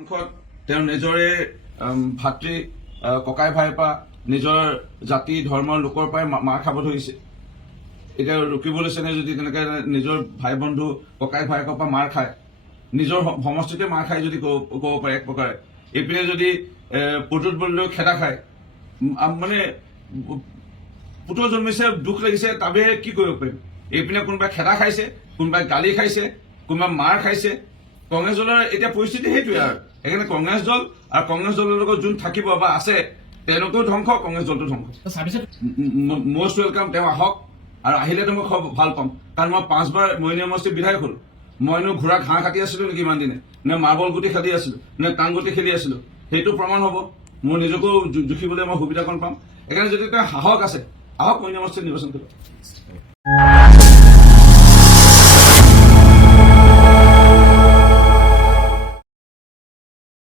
তেওঁ নিজৰে ভাতৃ ককাই ভাইৰ পৰা নিজৰ জাতি ধৰ্মৰ লোকৰ পৰাই মাৰ খাব ধৰিছে। এতিয়া ৰকিব লৈছেনে যদি তেনেকে নিজৰ ভাই বন্ধু ককাই ভায়েকৰ পৰা মাৰ খায়, নিজৰ সমষ্টিতে মাৰ খায় যদি ক'ব পাৰে এক প্ৰকাৰে। এইপিনে যদি পুতুত বলিলেও খেদা খায়, মানে পুতৰ জন্মিছে দুখ লাগিছে, তাবেহে কি কৰিব পাৰিম। এইপিনে কোনোবাই খেদা খাইছে, কোনোবাই গালি খাইছে, কোনোবাই মাৰ খাইছে। কংগ্ৰেছ দলৰ এতিয়া পৰিস্থিতি সেইটোৱে আৰু সেইকাৰণে কংগ্ৰেছ দল আৰু কংগ্ৰেছ দলৰ লগত যোন থাকিব বা আছে তেওঁলোকেও ধ্বংস, কংগ্ৰেছ দলটো ধ্বংস। মষ্ট ৱেলকাম, তেওঁ আহক আৰু আহিলেতো মই খুব ভাল পাম, কাৰণ মই 5 বাৰ মৰিনীয়া সমষ্টিৰ বিধায়ক হলো। মইনো ঘোঁৰা ঘাঁহ কাটি আছিলো নেকি ইমান দিনে, নে মাৰ্বল গুটি খেলি আছিলো, নে টাং গুটি খেলি আছিলো, সেইটো প্ৰমাণ হ'ব। মোৰ নিজকো জুখিবলৈ মই সুবিধাকণ পাম। সেইকাৰণে যদি তেওঁ সাহস আছে, আহক মৰিনীয়া সমষ্টিত নিৰ্বাচন কৰিব।